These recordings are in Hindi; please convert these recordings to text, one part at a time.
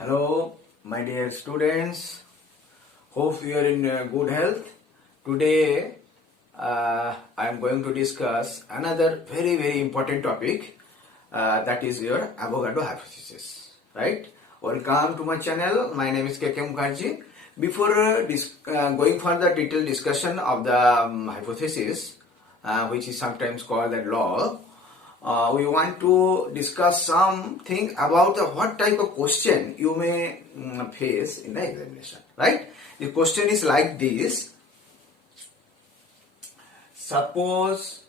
Hello, my dear students. Hope you are in good health. Today, I am going to discuss another very important topic. That is your Avogadro hypothesis. Right? Welcome to my channel. My name is KK Mukherjee. Before going for the detailed discussion of the hypothesis, which is sometimes called the law, we want to discuss something about what type of question you may face in the examination, right? The question is like this. Suppose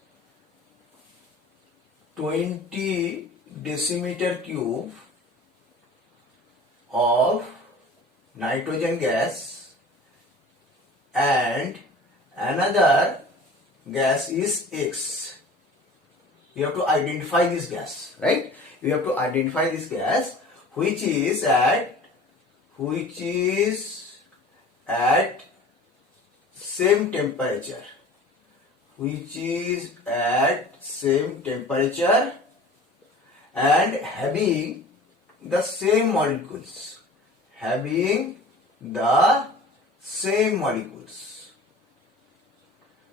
20 decimeter cube of nitrogen gas and another gas is X. You have to identify this gas, right? You have to identify this gas which is at same temperature, and having the same molecules,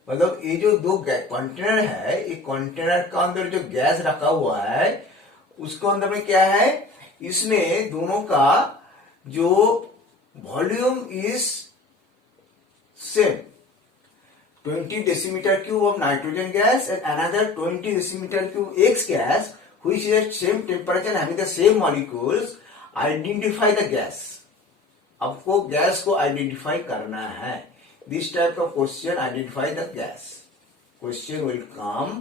मतलब ये जो दो कंटेनर है, ये कंटेनर का अंदर जो गैस रखा हुआ है उसको अंदर में क्या है, इसमें दोनों का जो volume is same. 20 decimeter cube of nitrogen gas and another 20 decimeter cube X gas which is at same temperature and having the same molecules. Identify the gas. आपको गैस को आइडेंटिफाई करना है. This type of question, identify the gas. Question will come.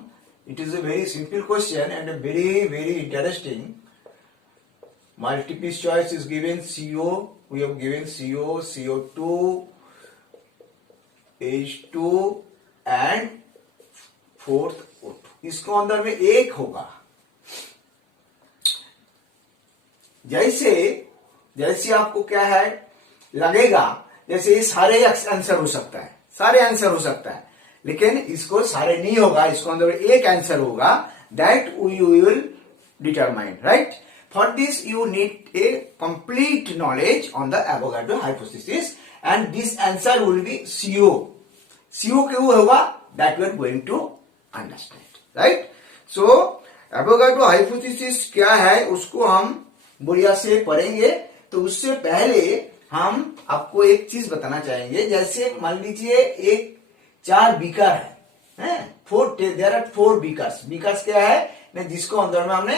It is a very simple question and a very interesting. Multiple choice is given CO. We have given CO, CO2, H2 and fourth O2. इसको अंदर में एक होगा. जैसे आपको क्या है लगेगा, जैसे ये सारे आंसर हो सकता है, लेकिन इसको सारे नहीं होगा, इसको अंदर एक आंसर होगा. That we will determine, right? For this you need a complete knowledge on the Avogadro hypothesis and this answer will be CO. CO क्यों होगा, that we are going to understand, right? So Avogadro hypothesis क्या है उसको हम बढ़िया से पढ़ेंगे. तो उससे पहले हम आपको एक चीज बताना चाहेंगे. जैसे मान लीजिए एक 4 बीकर है, देयर आर 4 बीकर्स. बीकर्स क्या है ना, जिसको अंदर में हमने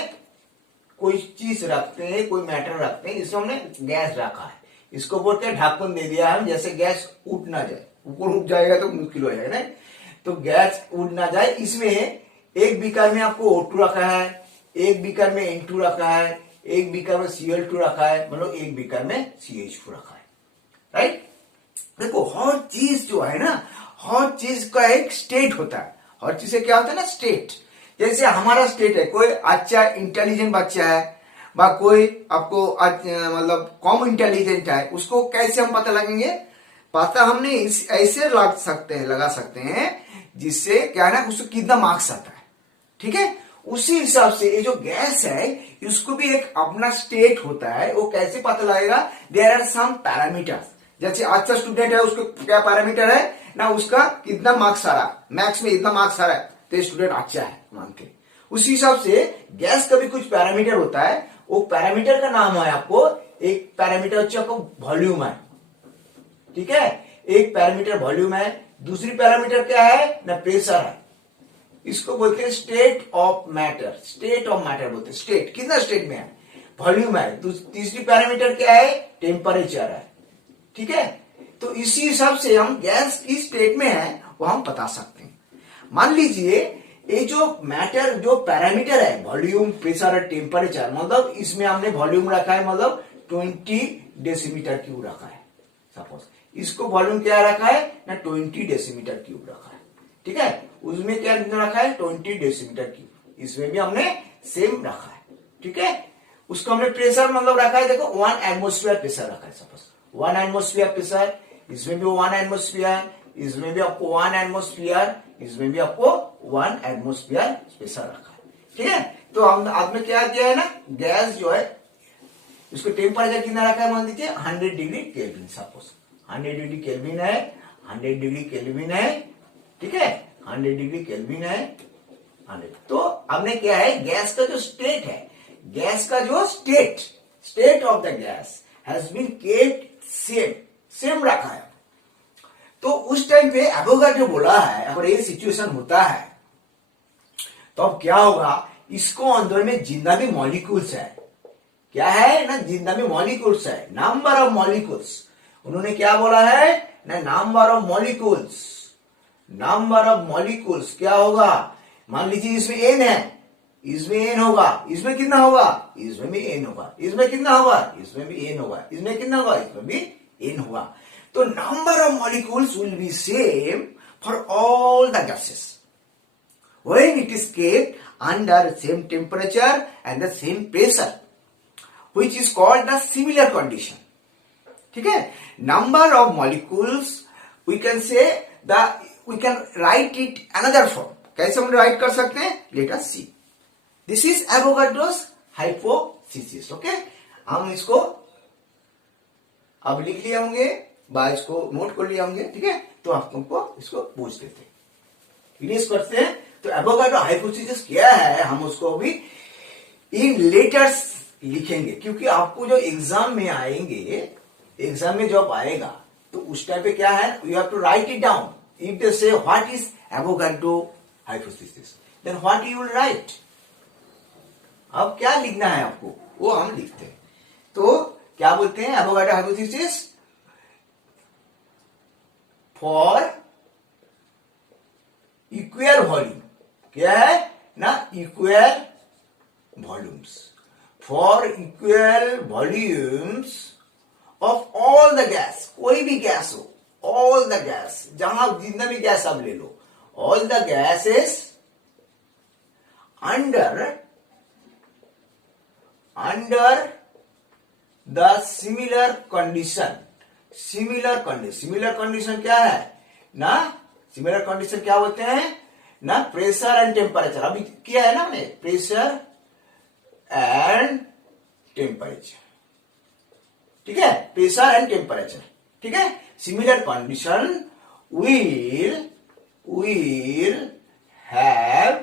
कोई चीज रखते हैं, कोई मैटर रखते हैं, इसमें हमने गैस रखा है. इसको बोलते हैं ढक्कन दे दिया हम, जैसे गैस उठ ना जाए. ऊपर उठ जाएगा तो मुश्किल हो जाएगा ना, तो गैस उड़ ना जाए. इसमें एक बीकर में आपको O2 रखा है, एक बीकर में N2 रखा है, एक बीकर में Cl2 रखा है, मतलब एक बीकर में CH4 रखा है, राइट? देखो हर चीज जो है ना, हर चीज का एक स्टेट होता है. हर चीज से क्या होता है ना, स्टेट. जैसे हमारा स्टेट है, कोई अच्छा इंटेलिजेंट बच्चा है बा कोई आपको मतलब कम इंटेलिजेंट है, उसको कैसे हम पता लगेंगे? पता हमने ऐसे लगा सकते हैं जिससे क्या है ना, उसको कितना मार्क्स आता है, ठीक है? उसी हिसाब से ये जो गैस है इसको भी एक अपना स्टेट होता है. वो कैसे पता लगेगा? There are some parameters. जैसे अच्छा स्टूडेंट है, उसको क्या पैरामीटर है ना, उसका कितना मार्क्स आ रहा, मैथ्स में इतना मार्क्स आ रहा है तो स्टूडेंट अच्छा है मान के. उसी हिसाब से गैस का भी कुछ पैरामीटर होता है. वो पैरामीटर का नाम है आपको, एक पैरामीटर अच्छा आपको वॉल्यूम है, ठीक है? एक पैरामीटर वॉल्यूम है, दूसरी पैरामीटर क्या है ना, प्रेशर है. इसको बोलते हैं स्टेट ऑफ मैटर. बोलते हैं. स्टेट कितना स्टेट में है, वॉल्यूम है. तीसरी पैरामीटर क्या है, टेम्परेचर है, ठीक है? तो इसी हिसाब से हम गैस किस स्टेट में है वो हम बता सकते हैं. मान लीजिए ये जो मैटर जो पैरामीटर है, वॉल्यूम, प्रेशर और टेम्परेचर, मतलब इसमें हमने वॉल्यूम रखा है, मतलब 20 डेसीमीटर क्यूब रखा है. सपोज इसको वॉल्यूम क्या रखा है ना, 20 डेसीमीटर क्यूब रखा है, ठीक है? उसमें क्या रखा है, 20 डेसीमीटर क्यूब. इसमें भी हमने सेम रखा है, ठीक है? उसको हमने प्रेशर मतलब रखा है, देखो 1 एटमोस्फियर प्रेशर रखा है. सपोज 1 एटमोस्फियर प्रेशर, इसमें भी 1 एटमोस्फियर, इसमें भी आपको 1 एटमोस्फियर, इसमें भी आपको 1 एटमोस्फियर प्रेशर रखा है, ठीक है? तो हम आज में क्या किया है ना, गैस जो है इसको टेम्परेचर कितना रखा है, मान लीजिए 100 degree kelvin, suppose 100 degree kelvin है, 100 डिग्री केल्विन है, ठीक है, 100 डिग्री केल्विन है 100। तो हमने क्या है, गैस का जो स्टेट है, गैस का जो state of the gas has been kept same रखा है। तो उस टाइम पे एवोगाड्रो बोला है, अगर ये सिचुएशन होता है तो अब क्या होगा, इसको अंदर में जितना भी मॉलिक्यूल्स है, क्या है ना, जितना भी मॉलिक्यूल्स है, नंबर ऑफ मॉलिक्यूल्स, उन्होंने क्या बोला है ना, number of molecules, number of molecules क्या होगा, मान लीजिए इसमें एन है, इसमें एन होगा, इसमें कितना होगा, इसमें भी एन होगा, इसमें कितना होगा, इसमें भी एन होगा, इसमें कितना होगा, इसमें भी एन होगा। तो number of molecules will be same for all the gases when it is kept under same temperature and the same pressure, which is called the similar condition. ठीक है, number of molecules we can say we can write it another form. कैसे हम राइट कर सकते हैं, let us see. This is Avogadro's hypothesis. Okay, हम इसको अब लिख लिए होंगे, बाद इसको नोट कर लिए होंगे, ठीक है। तो आप तुमको इसको पूछ देते हैं, फिनिश करते हैं। तो एवोगाड्रो हाइपोथेसिस क्या है, हम उसको भी इन लेटर्स लिखेंगे, क्योंकि आपको जो एग्जाम में आएंगे, एग्जाम में जब आएगा तो उस टाइम पे क्या है, you have to write it down. If they say what is Avogadro hypothesis, then what you will write. अब क्या लिखना है आपको, वो हम लिखते हैं। तो क्या बोलते हैं, Avogadro hypothesis for equal volume, क्या है ना, equal volumes, for equal volumes of all the gas, कोई भी गैस हो, ऑल द गैस, जहां जितना भी गैस आप ले लो, all the gases under the similar condition. Similar condition क्या है ना, सिमिलर कंडीशन क्या बोलते हैं ना, प्रेशर एंड टेम्परेचर। अभी किया है ना हमने, प्रेशर एंड टेम्परेचर, ठीक है, प्रेशर एंड टेम्परेचर, ठीक है। Similar condition will have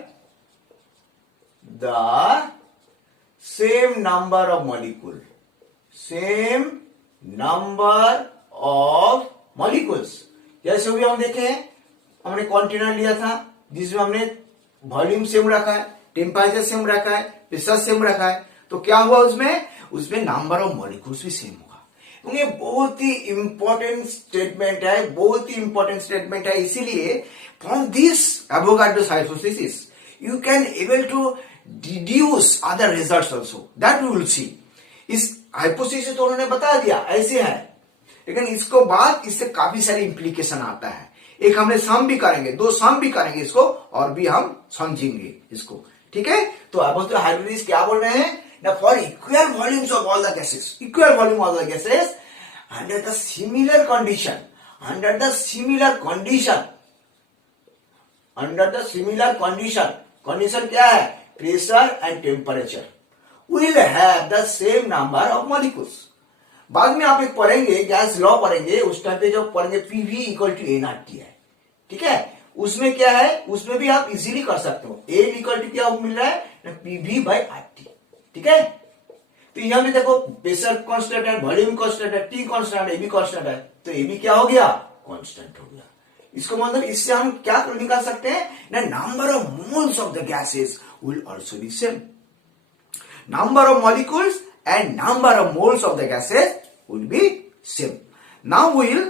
the same number of molecule, same number of molecules. जैसे भी हम देखे, हमने कंटेनर लिया था जिसमें हमने वॉल्यूम सेम रखा है, टेम्परेचर सेम रखा है, प्रेशर सेम रखा है, तो क्या हुआ उसमें नंबर ऑफ मॉलिक्यूल्स भी सेम होगा। तो ये बहुत ही इंपॉर्टेंट स्टेटमेंट है, बहुत ही इंपॉर्टेंट स्टेटमेंट है। इसीलिए from this Avogadro's hypothesis you can able to deduce other results also, that we will see. इस हाइपोथेसिस तो उन्होंने बता दिया ऐसे है, लेकिन इसको बाद इससे काफी सारी इंप्लीकेशन आता है। एक हमने सम भी करेंगे, 2 सम भी करेंगे इसको, और भी हम समझेंगे इसको, ठीक है। तो अब तो हाइपोथेसिस क्या बोल रहे हैं ना, for equal volumes of all the gases, equal volume of the gases under the similar condition, under the similar condition, under the similar condition, condition क्या है, pressure and temperature, will have the same number of molecules. बाद में आप एक पढ़ेंगे, गैस लॉ पढ़ेंगे, उस टाइम पे जो पढ़ेंगे पीवी इक्वल टू एनआरटी है, ठीक है। उसमें क्या है, उसमें भी आप इजीली कर सकते हो, ए इक्वल टू क्या मिल रहा है, पीवी बाई आरटी, ठीक है। तो यहां पे देखो प्रेशर कांस्टेंट है, वॉल्यूम कांस्टेंट है, टी कांस्टेंट है, ए भी कांस्टेंट है, तो ए भी क्या हो गया, कांस्टेंट हो गया। इसको मतलब इससे हम क्या निकाल सकते हैं ना, number of moles of the gases will also be same, number of molecules and number of moles of the gases will be same. Now we will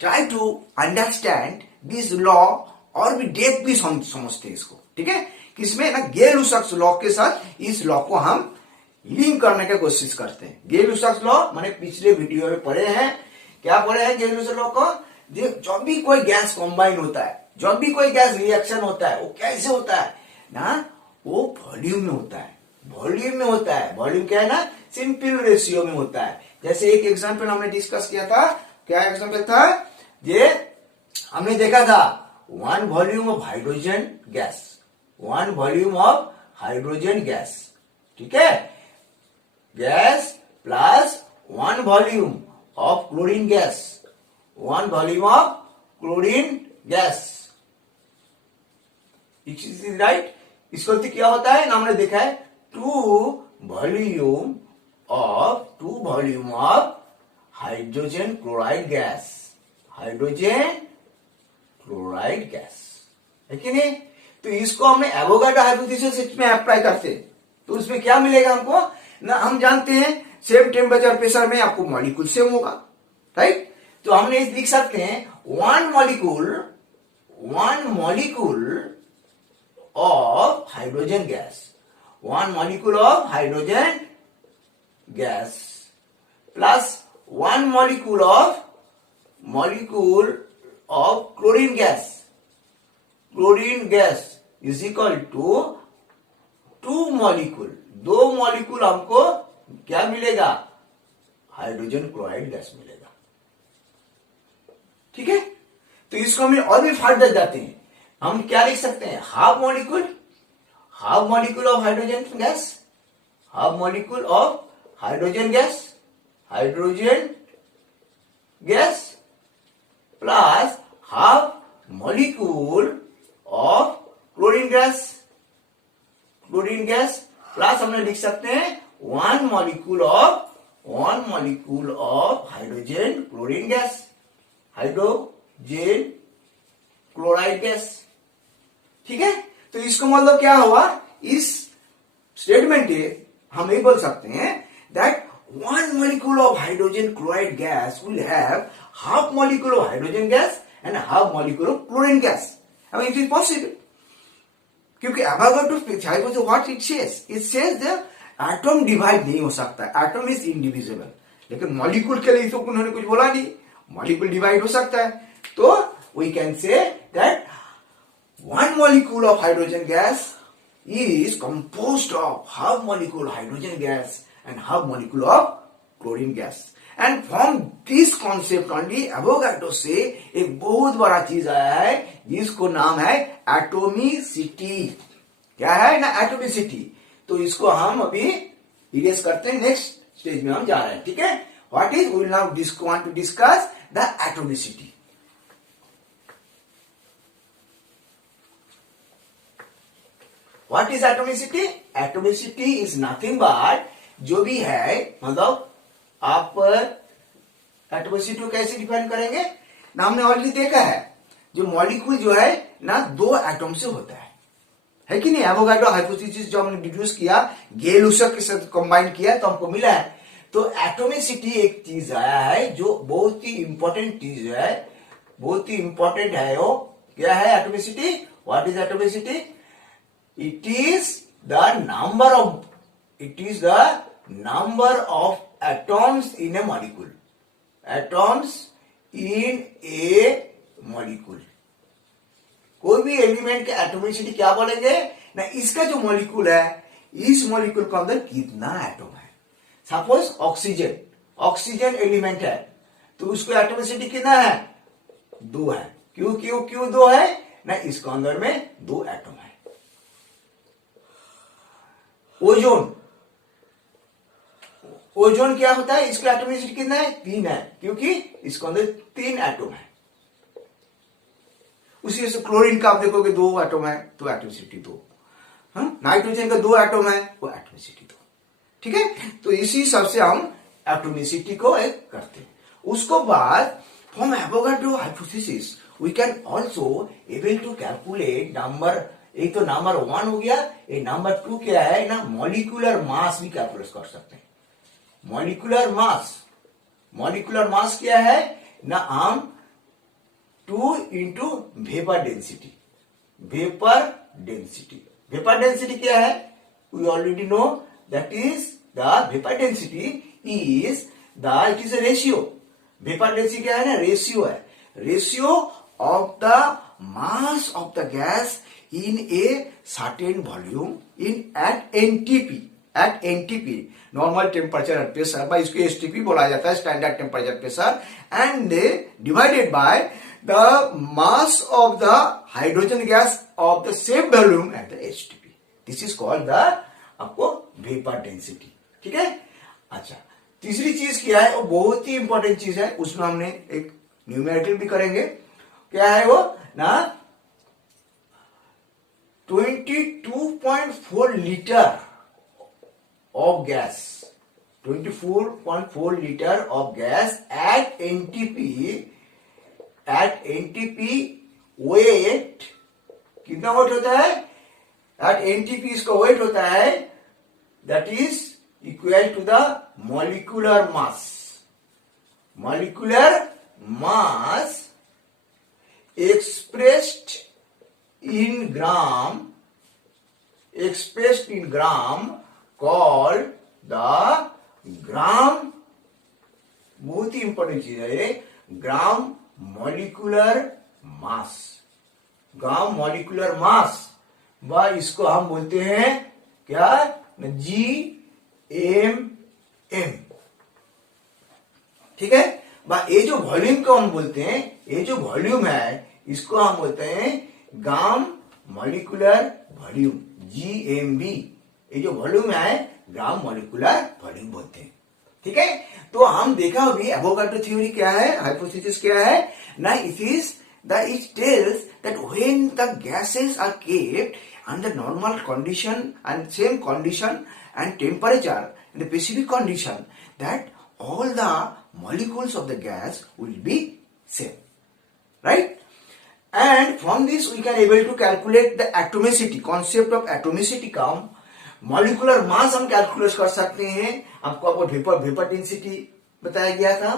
try to understand this law और भी डेप्थ भी समझते हैं इसको, ठीक है। किसमें ना, गेल-लुसाक्स लॉ के साथ इस लॉ को हम लिंक करने की कोशिश करते हैं। गेल-लुसाक्स लॉ मैंने पिछले वीडियो में पढ़े हैं, क्या पढ़े हैं गेल-लुसाक्स लॉ को, जब भी कोई गैस कंबाइन होता है, जब भी कोई गैस रिएक्शन होता है, वो कैसे होता है ना, वो वॉल्यूम में होता है, वॉल्यूम में होता है। वॉल्यूम क्या है ना, सिंपल रेशियो में होता है। जैसे एक एग्जांपल हमने डिस्कस किया था, क्या एग्जांपल था, ये हमने देखा था 1 volume of hydrogen gas, 1 volume of hydrogen gas, ठीक है, gas volume of chlorine gas, 1 volume of chlorine gas, is right. इसको क्या होता है ना, हमने देखा है 2 volume of hydrogen chloride gas, hydrogen chloride gas, है कि नहीं। तो इसको हमने एवोगाड्रो हाइपोथेसिस में अप्लाई करते हैं, तो उसमें क्या मिलेगा हमको ना, हम जानते हैं सेम टेम्परेचर प्रेशर में आपको मॉलिक्यूल सेम होगा, राइट। तो हमने लिख सकते हैं one molecule of hydrogen gas, 1 molecule of hydrogen gas plus 1 molecule of chlorine gas is equal to 2 molecule, 2 molecule हमको क्या मिलेगा, हाइड्रोजन क्लोराइड गैस मिलेगा, ठीक है। तो इसको हम और भी फर्दर जाते हैं, हम क्या लिख सकते हैं, half molecule of hydrogen gas, half molecule of hydrogen gas plus half molecule of chlorine gas plus हमने लिख सकते हैं 1 molecule of hydrogen chlorine gas, hydrogen chloride gas, ठीक है। तो इसको मतलब क्या हुआ, इस स्टेटमेंट में हम ये बोल सकते हैं that 1 molecule of hydrogen chloride gas will have half molecule of hydrogen gas and half molecule of chlorine gas. I mean, it is possible. क्योंकि Avogadro hypothesis what it says the atom divide नहीं हो सकता, एटम इज इंडिविजिबल, लेकिन मॉलिक्यूल के लिए तो उन्होंने कुछ बोला नहीं, मॉलिक्यूल डिवाइड हो सकता है। तो we can say that 1 molecule of hydrogen gas is composed of half molecule hydrogen gas and half molecule of chlorine gas. And from this concept only Avogadro से एक बहुत बड़ा चीज आया है जिसको नाम है एटोमिसिटी। क्या है ना, एटोमिसिटी। तो इसको हम अभी इरेज करते हैं, नेक्स्ट स्टेज में हम जा रहे हैं, ठीक है। What is, we will now want to discuss the atomicity. What is atomicity? Atomicity is nothing but जो भी है, मतलब आप एटोमिसिटी को कैसे डिफाइन करेंगे ना, हमने ऑलरेडी देखा है जो मॉलिक्यूल जो है ना 2 एटम से होता है कि नहीं। एवोगाड्रो हाइपोथेसिस जो हमने डिड्यूस किया, गेल-लुसक के साथ कंबाइन किया तो हमको मिला है। तो एटोमिसिटी एक चीज आया है जो बहुत ही इंपॉर्टेंट चीज है, बहुत ही इंपॉर्टेंट है। वो क्या है atomicity? What is atomicity? It is the number of atoms in a molecule. Atoms in a molecule. कोई भी एलिमेंट के एटोमिसिटी क्या बोलेंगे ना, इसका जो मॉलिक्यूल है, इस मॉलिक्यूल के अंदर कितना एटम है। सपोज ऑक्सीजन एलिमेंट है तो उसको एटोमिसिटी कितना है, 2 है। क्यों 2 है ना, इसके अंदर में 2 एटम है। ओजोन क्या होता है, इसका एटोमिसिटी कितना है, 3 है, क्योंकि इसके अंदर 3 एटम है। उसी से क्लोरीन का आप देखोगे 2 एटम है तो एटोमिसिटी 2। नाइट्रोजन का 2 एटम है वो एटोमिसिटी 2, ठीक है। तो इसी सब से हम एटोमिसिटी को एक करते हैं। उसको बाद from Avogadro hypothesis we can also able to calculate number. एक तो नंबर 1 हो गया, एक नंबर 2 क्या है ना, मॉलिक्यूलर मास भी कैलकुलेट कर सकते हैं। मॉलिक्यूलर मास क्या है ना, हम 2 into vapour density. Vapour density क्या है, we already know that is the vapour density is it is a ratio. Vapour density क्या है ना, रेशियो है, ratio of the mass of the gas in a certain volume at NTP normal temperature and pressure, by इसको STP बोला जाता है, standard temperature pressure, and divided by the mass of the hydrogen gas of the same volume at the STP. This is called the आपको vapor density, ठीक है। अच्छा, तीसरी चीज क्या है, वो बहुत ही इंपॉर्टेंट चीज है, उसमें हमने एक न्यूमेरिकल भी करेंगे। क्या है वो ना, 22.4 litre of gas, 24.4 litre of gas at NTP weight, कितना वेट होता है एट एनटीपी, इसका वेट होता है that is equal to the molecular mass. Molecular mass expressed in gram called the gram, बहुत ही इंपॉर्टेंट चीज है ये, gram molecular mass. Gram molecular mass व इसको हम बोलते हैं क्या, GMM। ठीक है, ये जो वॉल्यूम को हम बोलते हैं, ये जो वॉल्यूम है इसको हम बोलते हैं ग्राम मॉलिक्यूलर वॉल्यूम, GMV। ये जो वॉल्यूम है ग्राम मॉलिक्यूलर वॉल्यूम बोलते हैं। ठीक है, तो हम देखा अभी एवोगाड्रो थ्योरी क्या है, हाइपोथेसिस क्या है ना, it tells that when the gases are kept under normal condition and same condition and temperature in the specific condition, that all the molecules of the gas will be same, right? And from this we can able to calculate the atomicity, concept of atomicity का हम मॉलिकुलर मास हम कैलकुलेट कर सकते हैं। आपको वेपर डेंसिटी बताया गया था।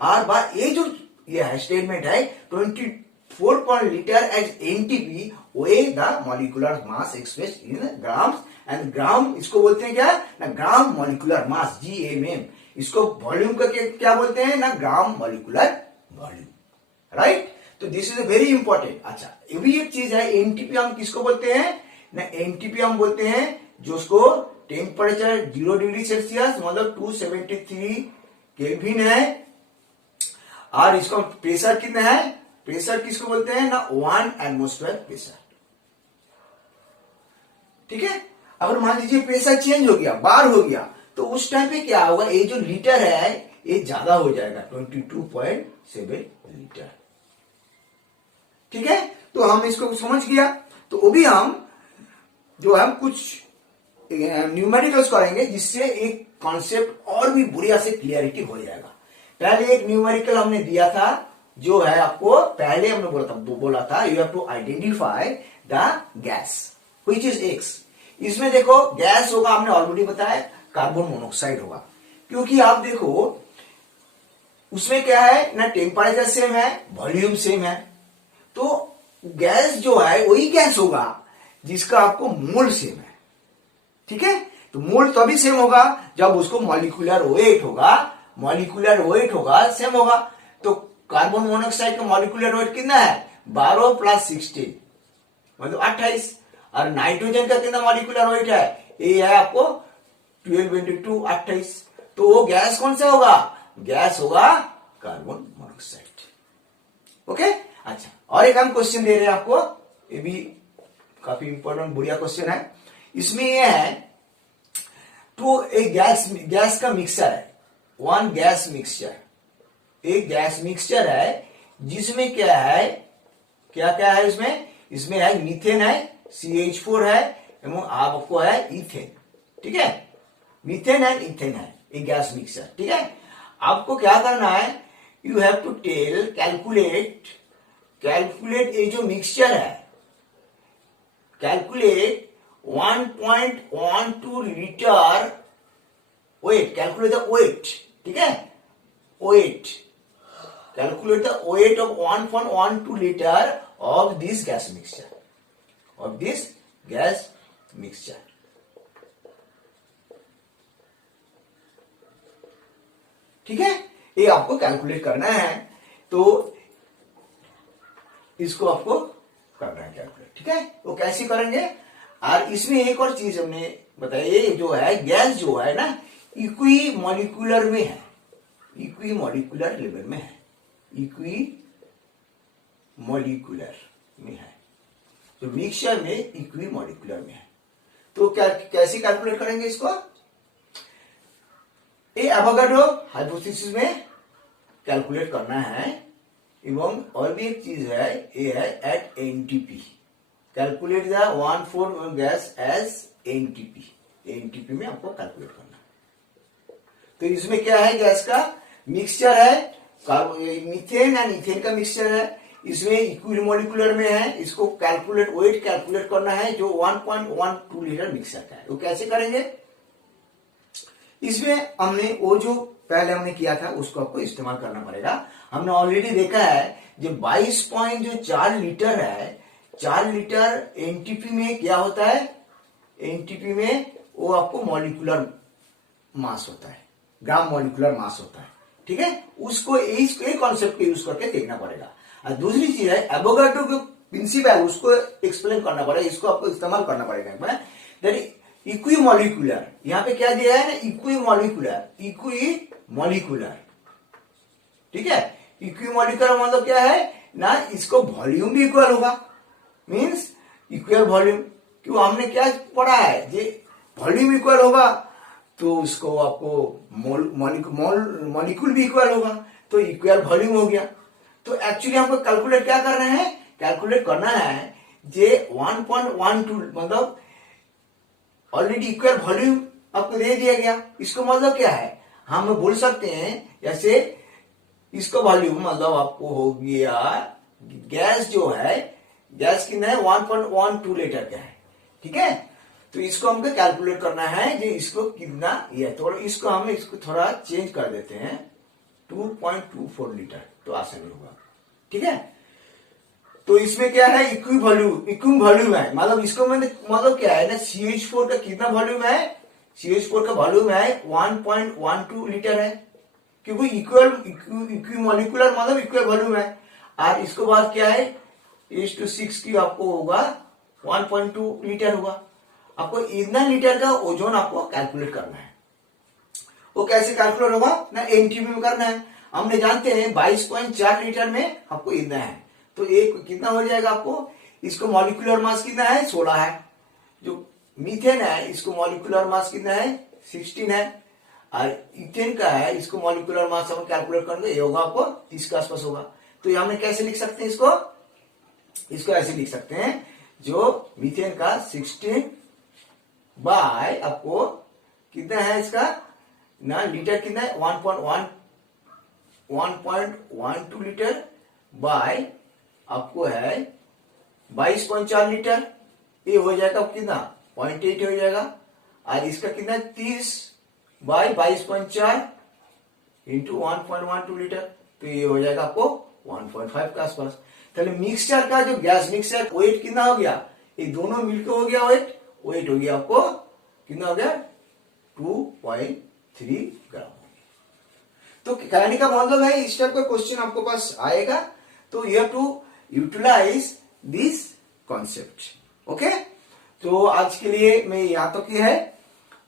और बात ये जो ये है स्टेटमेंट है 24 litre as NTP weigh the molecular mass expressed in grams, and gram इसको बोलते हैं क्या ना, ग्राम मॉलिकुलर मास, GMM। इसको वॉल्यूम का क्या बोलते हैं ना, ग्राम मॉलिकुलर वॉल्यूम, राइट। तो this is a very important. अच्छा, ये भी एक चीज है, एनटीपी हम किसको बोलते हैं ना, एनटीपी हम बोलते हैं जो उसको टेम्परेचर 0 डिग्री सेल्सियस मतलब 273 केल्विन है, और इसको प्रेशर कितना है, प्रेशर किसको बोलते हैं ना, 1 एटमॉस्फेयर प्रेशर। ठीक है, अगर मान लीजिए प्रेशर चेंज हो गया, बार हो गया, तो उस टाइम पे क्या होगा, ये जो लीटर है ये ज्यादा हो जाएगा, 22.7 लीटर। ठीक है, तो हम इसको समझ गया। तो वो भी हम जो हम कुछ न्यूमेरिकल्स करेंगे जिससे एक कॉन्सेप्ट और भी बढ़िया से क्लियरिटी हो जाएगा। पहले एक न्यूमेरिकल हमने दिया था, जो है आपको पहले हमने बोला था you have to identify the gas which is X. इसमें देखो गैस होगा, हमने ऑलरेडी बताया कार्बन मोनोऑक्साइड होगा, क्योंकि आप देखो उसमें क्या है ना, टेम्परेचर सेम है, वॉल्यूम सेम है, तो गैस जो है वही गैस होगा जिसका आपको मोल सेम है। ठीक है, तो मोल तभी सेम होगा जब उसको मॉलिक्यूलर वेट होगा सेम होगा। तो कार्बन मोनोऑक्साइड का मॉलिक्यूलर वेट कितना है, 12 + 16 मतलब 28, और नाइट्रोजन का कितना मॉलिक्यूलर वेट है, ये है आपको 12 × 2 28। तो वो गैस कौन सा होगा, गैस होगा कार्बन मोनोऑक्साइड। ओके, अच्छा, और एक हम क्वेश्चन दे रहे हैं आपको, ये भी काफी इंपॉर्टेंट बढ़िया क्वेश्चन है। इसमें यह है तो एक गैस का मिक्सचर है, वन गैस मिक्सचर, एक गैस मिक्सचर है जिसमें क्या है, क्या क्या है इसमें है मीथेन है, CH4 है, एवं आपको है इथेन। ठीक है, मीथेन एंड इथेन है एक गैस मिक्सचर। ठीक है, आपको क्या करना है, यू हैव टू कैलकुलेट ये जो मिक्सचर है, calculate 1.12 litre weight, calculate the weight. ठीक है, weight, calculate the weight of 1.12 litre of this gas mixture, ठीक है, ये आपको कैलकुलेट करना है, तो इसको आपको करना है कैलकुलेट। ठीक है, वो कैसे करेंगे, और इसमें एक और चीज हमने बताया, ये जो है गैस जो है ना इक्वी मॉलिक्यूलर में है, इक्वी मॉलिक्यूलर लेवल में है, इक्वी मॉलिक्यूलर में है, तो मिक्सचर में इक्वी मॉलिक्यूलर में है। तो क्या कैसे कैलकुलेट करेंगे इसको, ये एवोगाड्रो हाइपोथेसिस में कैलकुलेट करना है। एवं और भी एक चीज है, ये है at NTP, calculate the 1,4 gas as NTP. NTP में आपको कैलकुलेट करना है। तो इसमें क्या है, गैस का मिक्सचर है, मीथेन एंड इथेन का मिक्सचर है। इसमें इक्विमोलिकुलर में है, इसको वेट कैलकुलेट करना है जो 1.12 लीटर मिक्सचर का है। वो कैसे करेंगे, इसमें हमने वो जो पहले हमने किया था उसको आपको इस्तेमाल करना पड़ेगा। हमने ऑलरेडी देखा है जो 22.4 लीटर है, 4 लीटर एनटीपी में क्या होता है, एनटीपी में वो आपको मॉलिक्यूलर मास होता है, ग्राम मॉलिक्यूलर मास होता है। ठीक है, उसको एक कॉन्सेप्ट को यूज करके देखना पड़ेगा। और दूसरी चीज है एवोगाड्रो जो प्रिंसिपल है उसको एक्सप्लेन करना पड़ेगा, इसको आपको इस्तेमाल करना पड़ेगा। इक्विमोलिकुलर, यहाँ पे क्या दिया है ना, इक्विमोलिकुलर। ठीक है, इक्विमोलिकुलर मतलब क्या है ना, इसको वॉल्यूम भी इक्वल होगा, मींस इक्वल वॉल्यूम। क्यों, हमने क्या पढ़ा है, ये वॉल्यूम इक्वल होगा तो उसको आपको मॉलिक्यूल भी इक्वल होगा, तो इक्वल वॉल्यूम हो गया। तो एक्चुअली हमको कैलकुलेट क्या करना है, कैलकुलेट करना है जे 1.12 मतलब ऑलरेडी इक्वल वॉल्यूम आपको दे दिया गया। इसको मतलब क्या है, हम बोल सकते हैं जैसे इसको वॉल्यूम मतलब आपको हो गया, गैस जो है, गैस कितना है 1.12 लीटर का है। ठीक है, तो इसको हमको कैलकुलेट करना है जो इसको कितना ये, तो इसको हम इसको थोड़ा चेंज कर देते हैं 2.24 लीटर, तो आसानी होगा। ठीक है, तो इसमें क्या है, इक्विम वॉल्यूम है, मतलब इसको मतलब क्या है ना, CH4 का कितना वॉल्यूम है, CH4 का वॉल्यूम है 1.12 लीटर है, क्योंकि इक्विमोलिकुलर मतलब इक्वल वॉल्यूम है। और इसको बाद क्या है, 8:6 की आपको होगा 1.2 लीटर होगा। आपको इतना लीटर का ओजोन आपको कैलकुलेट करना है। वो कैसे कैलकुलेट होगा ना, एनटीपी में करना है। हमने जानते हैं 22.4 लीटर में आपको इतना है, तो एक कितना हो जाएगा आपको, इसको मॉलिक्यूलर मास कितना है 16 है, जो मीथेन है इसको मॉलिक्यूलर मास कितना है 16 है, और इथेन का है इसको मॉलिक्यूलर मास हम कैलकुलेट करेंगे, ये होगा आपको 30 के आसपास होगा। तो ये हमने कैसे लिख सकते हैं, इसको ऐसे लिख सकते हैं, जो मीथेन का 16 बाय आपको कितना है इसका ना, लीटर कितना है 1.12 लीटर बाय आपको है 22.4 लीटर, ये हो जाएगा कितना 0.8 हो जाएगा। और इसका कितना 30 बाय 22.4 इंटू 1.12 लीटर, तो ये हो जाएगा आपको 1.5 के आसपास। तो मिक्सचर का जो गैस मिक्सचर वेट कितना हो गया, ये दोनों मिलकर हो गया वेट हो गया आपको कितना हो गया 2.3 ग्राम। तो कहने का मतलब है इस टाइप का क्वेश्चन आपको पास आएगा, तो you have to utilise this concept. Okay, तो आज के लिए मैं यहाँ तक ही है,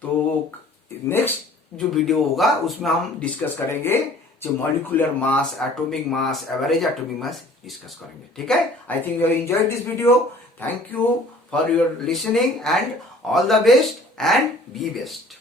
तो नेक्स्ट जो वीडियो होगा उसमें हम डिस्कस करेंगे जो molecular mass, atomic mass, average atomic mass discuss करेंगे। ठीक है, I think you enjoyed this video. Thank you for your listening and all the best and B best.